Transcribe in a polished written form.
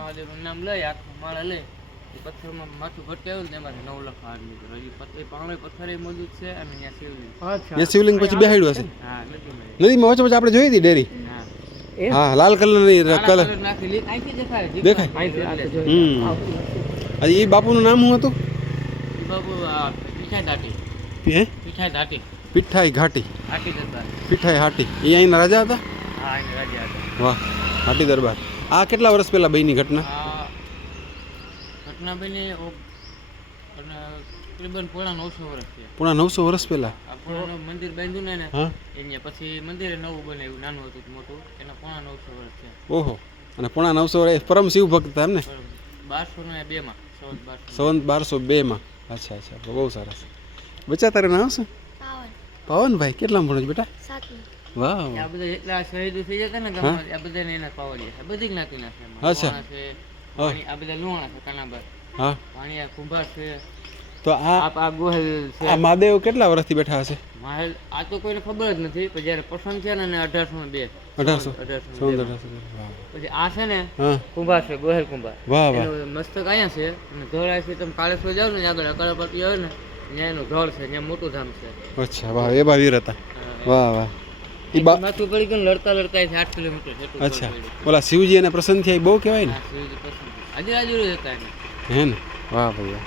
મહાદેવનું નામ લઈ આખું માળા લઈ પથ્થરમાં માથું ભટકાયું ને એમાંથી 9 લખાણ નીકળ્યું. હજી પાવડે પથ્થર મોજૂદ છે અને અહીંયા શિવલિંગ. એ શિવલિંગ પછી બેહાડ્યું હશે હા નદીમાં વચ્ચે વચ્ચે આપણે જોઈ હતી ડેરી. હા હા લાલ કલરની કલર નાખી અહીંથી દેખાય. હજી એ બાપુનું નામ શું હતું? બાબુ પીઠાઈ દાટી. હે પીઠાઈ દાટી. પીઠાઈ ઘાટી. હાટી દરબાર. પીઠાઈ હાટી એ અહીંના રાજા હતા. હા એને રાજા હતા. વાહ હાટી દરબાર. આ કેટલા વર્ષ પહેલા બની ઘટના? આ ઘટના બની તકરીબન પોણા 900 વર્ષ છે. પૂરા 900 વર્ષ પહેલા. આ પુરાણું મંદિર બાંધ્યું ને હા એને પછી મંદિરે નવું બનાવ્યું, નાનું હતું મોટું, એના પોણા 900 વર્ષ છે. ઓહો અને પૂણા 900 વર્ષ પરમ શિવ ભક્ત હતા એમ ને? 1202 માં સંવત 1202 માં. અચ્છા અચ્છા બહુ સરસ. બચ્ચા તારે નામ શું? પાવનભાઈ. કેટલા ભણો છો બેટા? 7. વાહ આ બધા એટલા શહીદો થઈ જતા ને ગામમાં, આ બધાને એના પાવડિયા છે, બધી જ્ઞાતિના છે. અચ્છા. લોહાણા છે, પાણી આ બધા લોહાણા છે, કાનાબાર હા પાણીયા કુંભાર છે. તો આ ગોહેલ છે. આ મહાદેવ કેટલા વર્ષથી બેઠા હશે? મહેલ આ તો કોઈને ખબર જ નથી, પણ જ્યારે પસંદ છે ને 1802 પછી આ છે ને હા કુંભાર છે, ગોહેલ કુંભાર. વાહ વાહ એનું મસ્તક અહીંયા છે અને ધોળ અહીંથી તમે કાળેશ્વર જાવ ને આગળ અકાળપટ્ટી આવે ને ત્યાં એનું ધોળ છે, ત્યાં મોટું ધામ છે. અચ્છા વાહ એ વીર હતા. વાહ વાહ એ માથું પડી ગયું ને લડતા લડતા 8 કિલોમીટર છે. અચ્છા ઓલા શિવજી એને પ્રસન્ન થયા એ બહુ કહેવાય ને. આજે રાજુ હતા એને. હે ને વાહ ભૈયા.